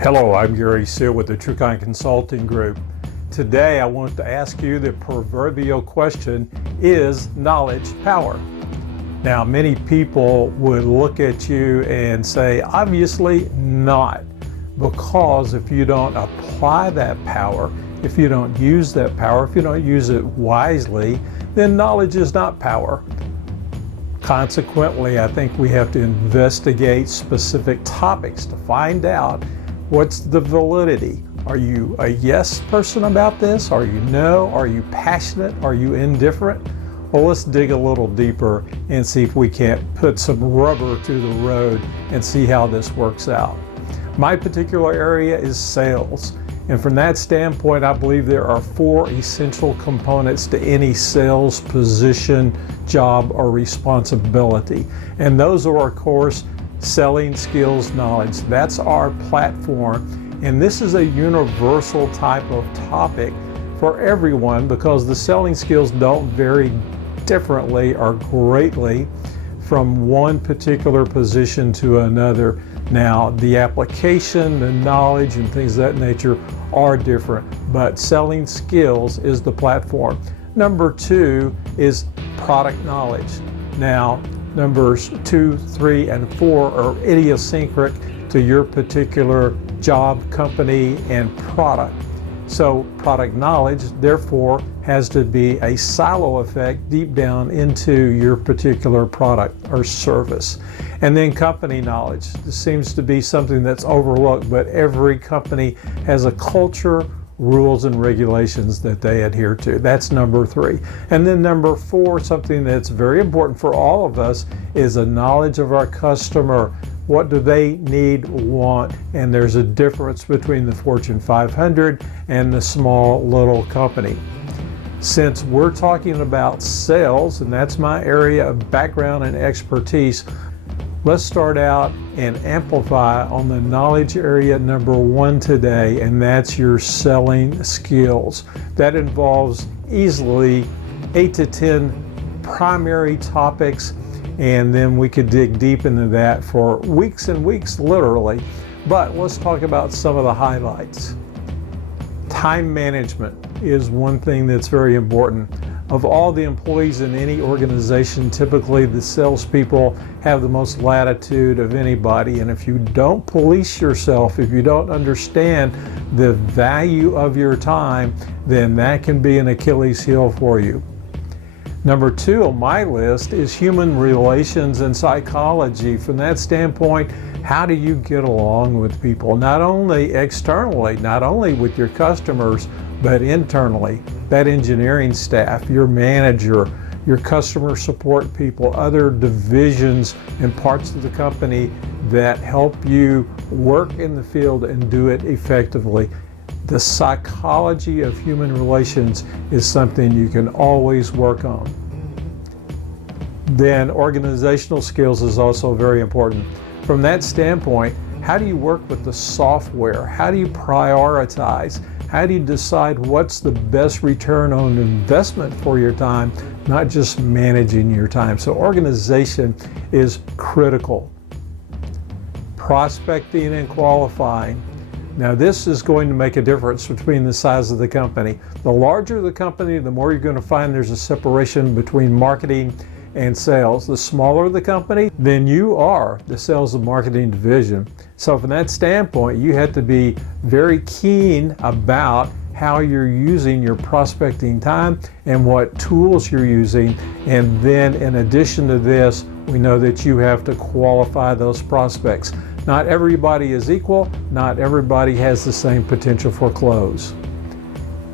Hello, I'm Gary Seal with the TrueKind Consulting Group. Today I want to ask you the proverbial question, is knowledge power? Now, many people would look at you and say, obviously not, because if you don't apply that power, if you don't use that power, if you don't use it wisely, then knowledge is not power. Consequently, I think we have to investigate specific topics to find out what's the validity. Are you a yes person about this? Are you no? Are you passionate? Are you indifferent? Well, let's dig a little deeper and see if we can't put some rubber to the road and see how this works out. My particular area is sales. And from that standpoint, I believe there are 4 essential components to any sales position, job, or responsibility. And those are, of course, selling skills, knowledge. That's our platform. And this is a universal type of topic for everyone because the selling skills don't vary differently or greatly from one particular position to another. Now, the application, the knowledge, and things of that nature are different, but selling skills is the platform. Number 2 is product knowledge. Now, numbers 2, 3, and 4 are idiosyncratic to your particular job, company, and product. So product knowledge, therefore, has to be a silo effect deep down into your particular product or service. And then company knowledge. This seems to be something that's overlooked, but every company has a culture, rules, and regulations that they adhere to. That's number 3. And then number 4, something that's very important for all of us, is a knowledge of our customer. What do they need, want? And there's a difference between the Fortune 500 and the small little company. Since we're talking about sales, and that's my area of background and expertise, let's start out and amplify on the knowledge area number 1 today, and that's your selling skills. That involves easily 8 to 10 primary topics, and then we could dig deep into that for weeks and weeks, literally. But let's talk about some of the highlights. Time management is one thing that's very important. Of all the employees in any organization, typically the salespeople have the most latitude of anybody. And if you don't police yourself, if you don't understand the value of your time, then that can be an Achilles heel for you. Number 2 on my list is human relations and psychology. From that standpoint, how do you get along with people? Not only externally, not only with your customers, but internally. That engineering staff, your manager, your customer support people, other divisions and parts of the company that help you work in the field and do it effectively. The psychology of human relations is something you can always work on. Then organizational skills is also very important. From that standpoint, how do you work with the software? How do you prioritize? How do you decide what's the best return on investment for your time, not just managing your time? So organization is critical. Prospecting and qualifying. Now this is going to make a difference between the size of the company. The larger the company, the more you're going to find there's a separation between marketing and sales. The smaller the company, then you are the sales and marketing division. So from that standpoint, you have to be very keen about how you're using your prospecting time and what tools you're using. And then in addition to this, we know that you have to qualify those prospects. Not everybody is equal. Not everybody has the same potential for close.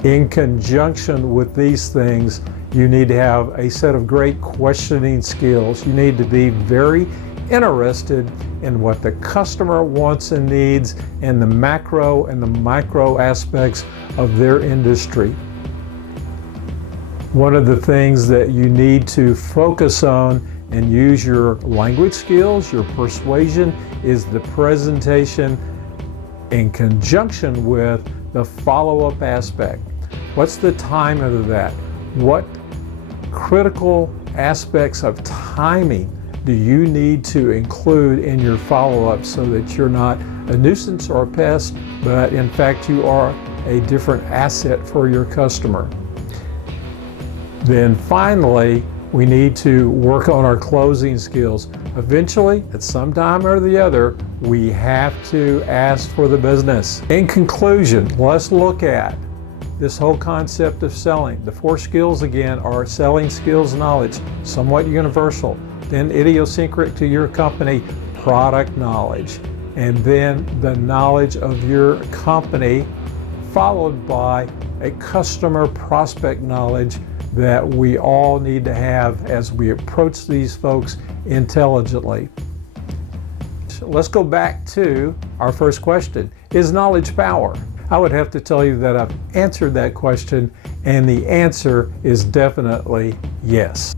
In conjunction with these things, you need to have a set of great questioning skills. You need to be very interested in what the customer wants and needs and the macro and the micro aspects of their industry. One of the things that you need to focus on and use your language skills, your persuasion, is the presentation in conjunction with the follow-up aspect. What's the time of that? What critical aspects of timing do you need to include in your follow-up so that you're not a nuisance or a pest, but in fact you are a different asset for your customer. Then finally, we need to work on our closing skills. Eventually, at some time or the other, we have to ask for the business. In conclusion, let's look at this whole concept of selling. The 4 skills again are selling skills, knowledge, somewhat universal, then idiosyncratic to your company, product knowledge, and then the knowledge of your company, followed by a customer prospect knowledge that we all need to have as we approach these folks intelligently. So let's go back to our first question. Is knowledge power? I would have to tell you that I've answered that question, and the answer is definitely yes.